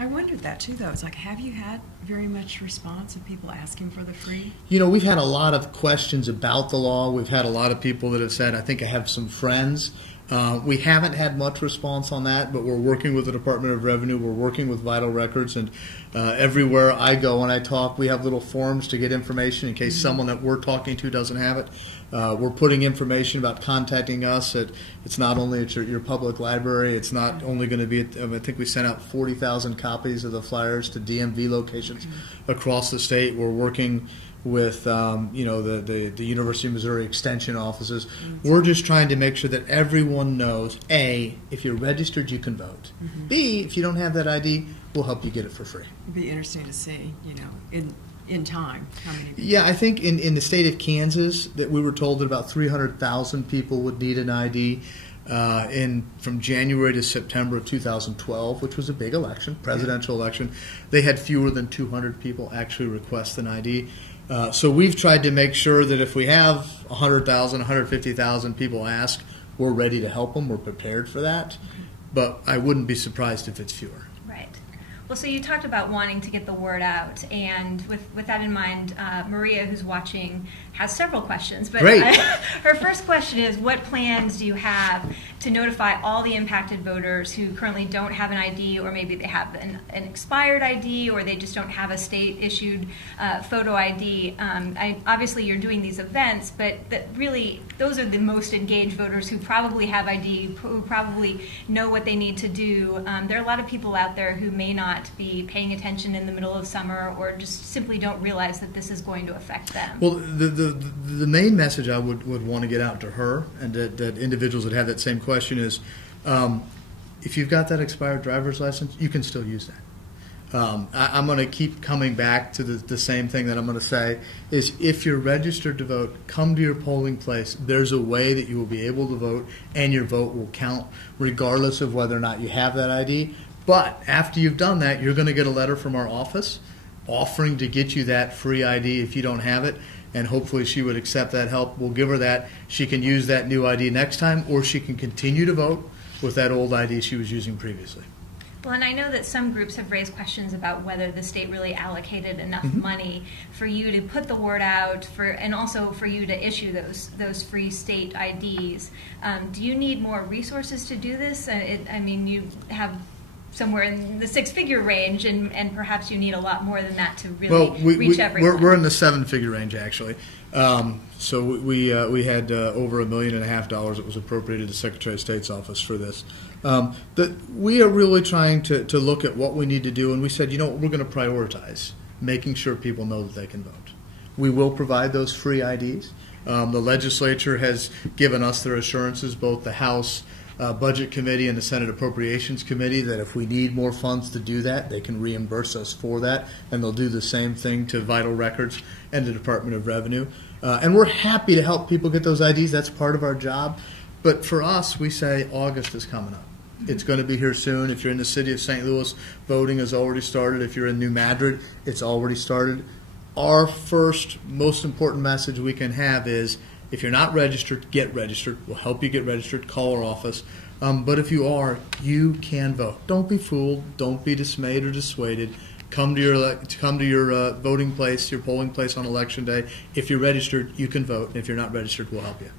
I wondered that too, though. It's like, have you had very much response of people asking for the free? You know, we've had a lot of questions about the law. We've had a lot of people that have said, I think I have some friends. We haven't had much response on that, but we're working with the Department of Revenue. We're working with Vital Records, and everywhere I go and I talk, we have little forms to get information in case someone that we're talking to doesn't have it. We're putting information about contacting us. It's not only at your public library. It's not only going to be at, I think we sent out 40,000 copies of the flyers to DMV locations across the state. We're working with you know, the University of Missouri Extension offices. We're just trying to make sure that everyone knows, A, if you're registered, you can vote. B, if you don't have that ID, we'll help you get it for free. It'd be interesting to see, you know, in time, how many people. Yeah, I think in the state of Kansas that we were told that about 300,000 people would need an ID from January to September of 2012, which was a big election, presidential election. They had fewer than 200 people actually request an ID. So we've tried to make sure that if we have 100,000, 150,000 people ask, we're ready to help them. We're prepared for that. But I wouldn't be surprised if it's fewer. Right. Well, so you talked about wanting to get the word out, and with that in mind, Maria, who's watching, has several questions. But Great. Her first question is, what plans do you have to notify all the impacted voters who currently don't have an ID, or maybe they have an expired ID, or they just don't have a state-issued photo ID? Obviously, you're doing these events, but really, those are the most engaged voters who probably have ID, who probably know what they need to do. There are a lot of people out there who may not be paying attention in the middle of summer, or just simply don't realize that this is going to affect them. Well, the main message I would want to get out to her and that individuals that have that same question is, if you've got that expired driver's license, you can still use that. I'm going to keep coming back to the same thing that I'm going to say is, if you're registered to vote, come to your polling place. There's a way that you will be able to vote, and your vote will count regardless of whether or not you have that ID. But after you've done that, you're going to get a letter from our office offering to get you that free ID if you don't have it, and hopefully she would accept that help. We'll give her that. She can use that new ID next time, or she can continue to vote with that old ID she was using previously. Well, and I know that some groups have raised questions about whether the state really allocated enough money for you to put the word out, and also for you to issue those free state IDs. Do you need more resources to do this? I mean, you have somewhere in the six-figure range, and perhaps you need a lot more than that to really reach everyone. We're in the seven-figure range, actually. So we had over $1.5 million that was appropriated to the Secretary of State's office for this. We are really trying to look at what we need to do, and we said, you know what, we're going to prioritize making sure people know that they can vote. We will provide those free IDs. The legislature has given us their assurances, both the House Budget Committee and the Senate Appropriations Committee, that if we need more funds to do that, they can reimburse us for that, and they'll do the same thing to Vital Records and the Department of Revenue. And we're happy to help people get those IDs. That's part of our job. But for us, we say August is coming up. It's going to be here soon. If you're in the city of St. Louis, voting has already started. If you're in New Madrid, it's already started. Our first, most important message we can have is, if you're not registered, get registered. We'll help you get registered. Call our office. But if you are, you can vote. Don't be fooled. Don't be dismayed or dissuaded. Come to your voting place, your polling place on Election Day. If you're registered, you can vote. And if you're not registered, we'll help you.